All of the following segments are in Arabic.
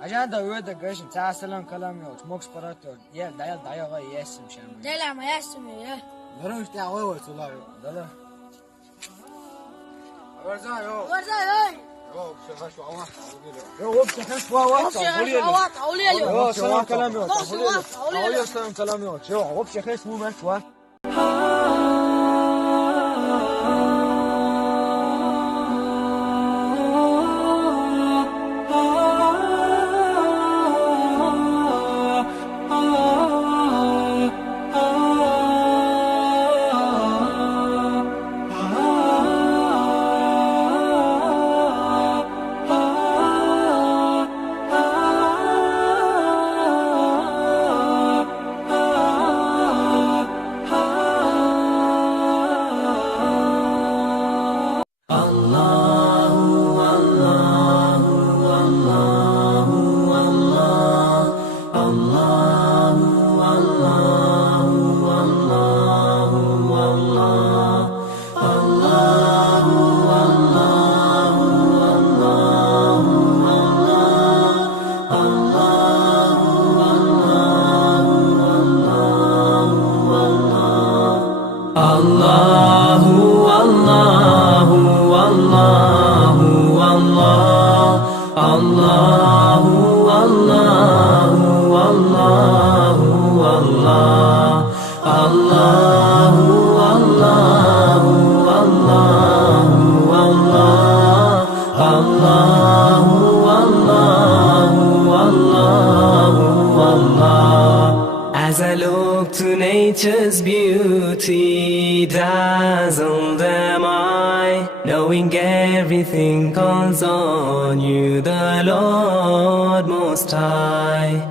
عشان da öde göçüm çağsılan kalam yok. Moks paratör. Yer daya var yesim şermi. Değil ama yesim ya. Dara işte hava var sular. Dala. Varza yok. Varza yok. Yok şaka şu hava. Yok şaka şu hava. Yok şaka tavliye yok. Yok selam kalam yok. Yok tavliye yok. Selam kalam yok. Yok şaka şu mu var. As I look to nature's beauty, dazzled am I, knowing everything calls on you, the Lord Most High.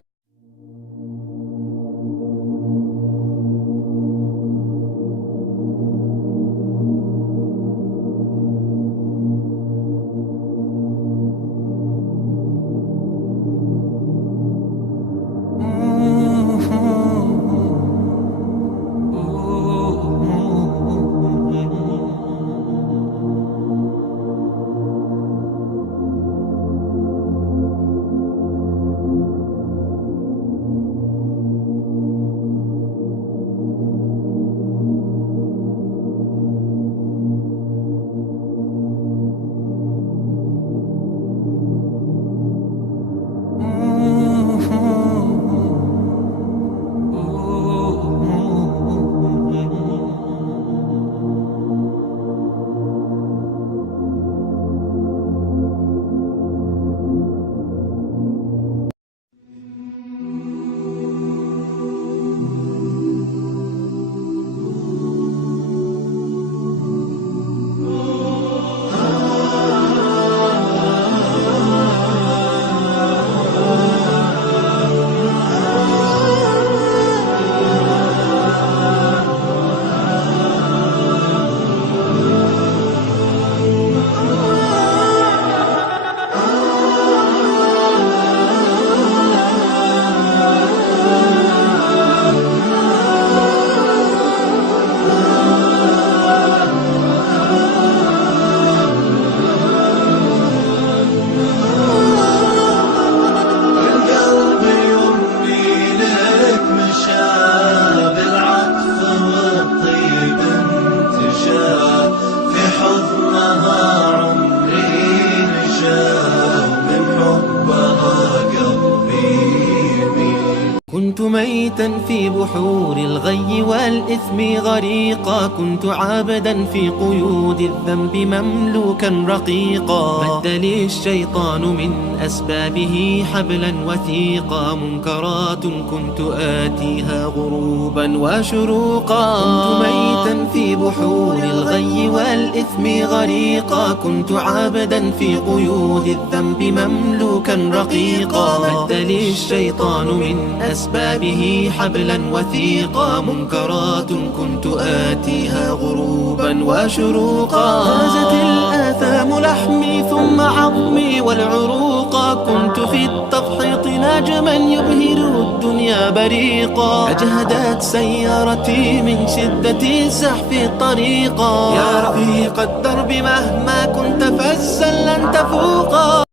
كنت ميتا في بحور الغي والإثم غريقا، كنت عابدا في قيود الذنب مملوكا رقيقا، مد لي الشيطان من أسبابه حبلا وثيقا، منكرات كنت آتيها غروبا وشروقا. كنت ميتا في بحور الغي والإثم غريقا، كنت عابدا في قيود الذنب مملوكا رقيقا، مد لي الشيطان من أسبابه حبلا وثيقا، منكرات كنت آتيها غروبا وشروقا. غازت الآثام لحمي ثم عظمي والعروقا، كنت في التفحيط نجما يبهر الدنيا بريقا، أجهدت سيارتي من شدة الزحف طريقا. يا رفيق الدرب مهما كنت فزا لن تفوقا.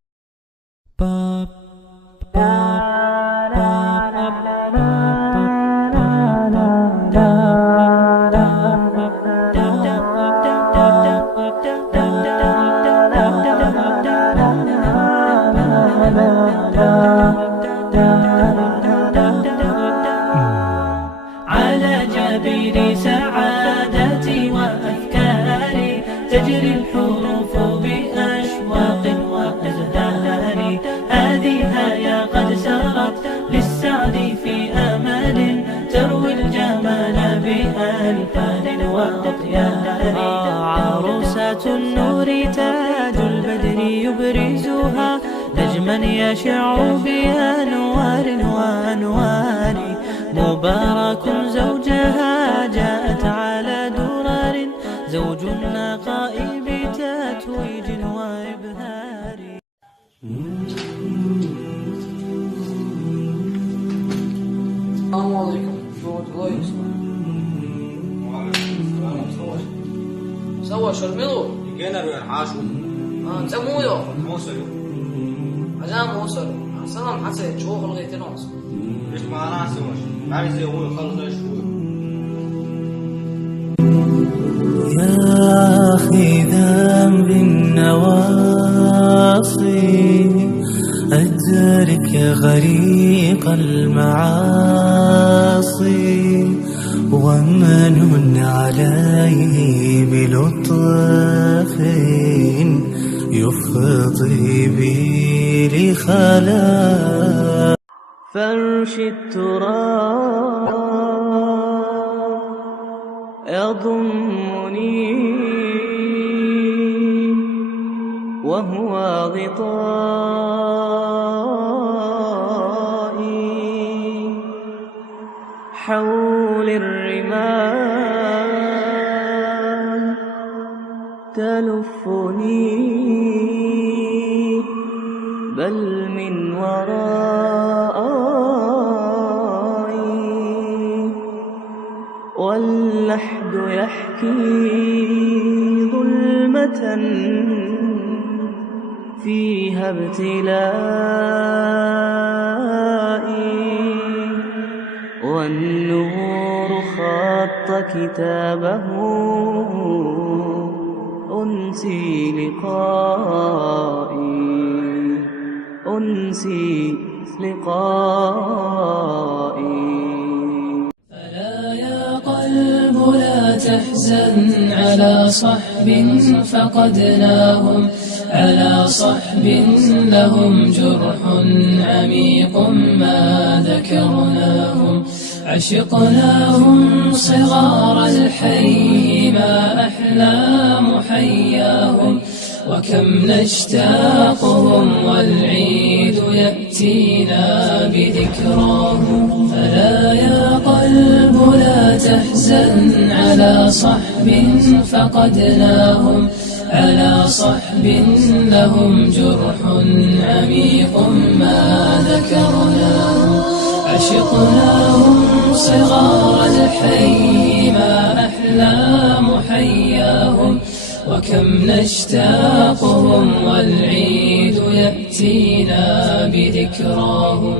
على جبين سعادتي وأفكاري تجري الحروف بأشواق وأزهار. هذه يا قد سرت للسعد في أمل تروي الجمال بألفان وأطيار. عروسة النور تاج البدر يبرزها نجما يشع بأنوار وأنوار. مبارك زوجها جاءت على درر زوج النقاء بتتويج وإبهار. السلام عليكم. شو كويس؟ سوا شرملو جينا وين عاشوا نسموه موصلوا عشان موصل سلام حسن شو خلقيت ناس ليش ما ناس وش عايز يقول خلص شو يا أخي ذنب النواصي أدرك يا غريق المعاصي ومن عليه بلطف يفضي بي لخلا. فرش التراب يضمني وهو غطائي حول الرمال تلفني بل من ورائي واللحد يحكي ظلمة فيها ابتلائي والنور خط كتابه أنسي لقائي أنسي لقائي. فلا يا قلب لا تحزن على صحب فقدناهم على صحب لهم جرح عميق ما ذكرناهم. عشقناهم صغار الحي ما أحلى محياهم وكم نشتاقهم والعيد يأتينا بذكراهم. فلا يا قلب لا تحزن على صحب فقدناهم على صحب لهم جرح عميق ما ذكرناهم. عشقناهم صغار الحي ما أحلى محياهم وكم نشتاقهم والعيد يأتينا بذكراهم.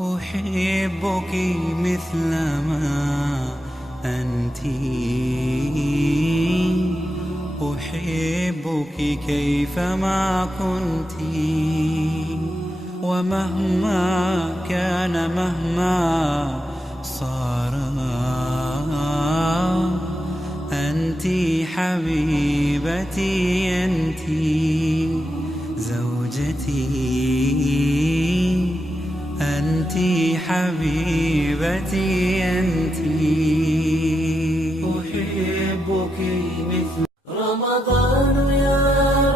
أحبك مثلما أنت أحبك كيفما كنت ومهما كان مهما صار أنت حبيبتي أنت زوجتي أنت حبيبتي أنت أحبك مثل رمضان يا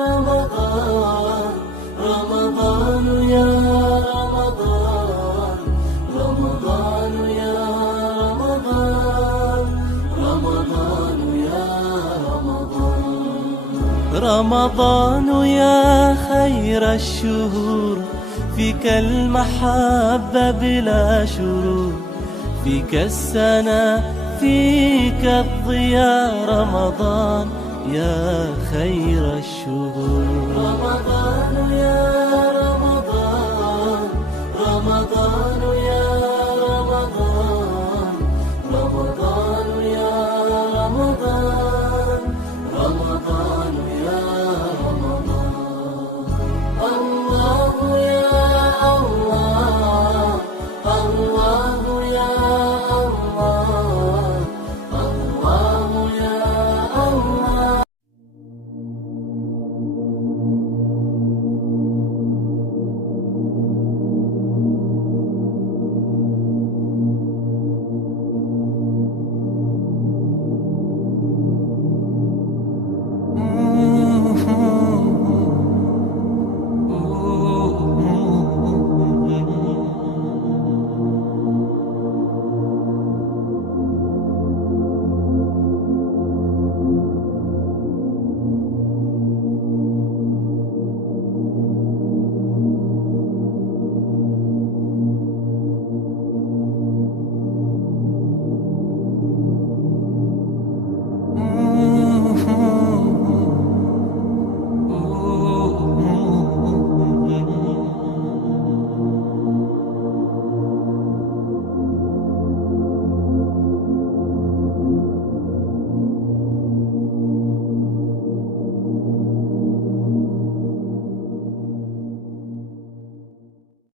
رمضان رمضان يا رمضان رمضان يا رمضان رمضان يا رمضان رمضان يا خير الشهور، فيك المحبة بلا شرور، فيك السنة فيك الضياء. رمضان يا خير الشهور، رمضان يا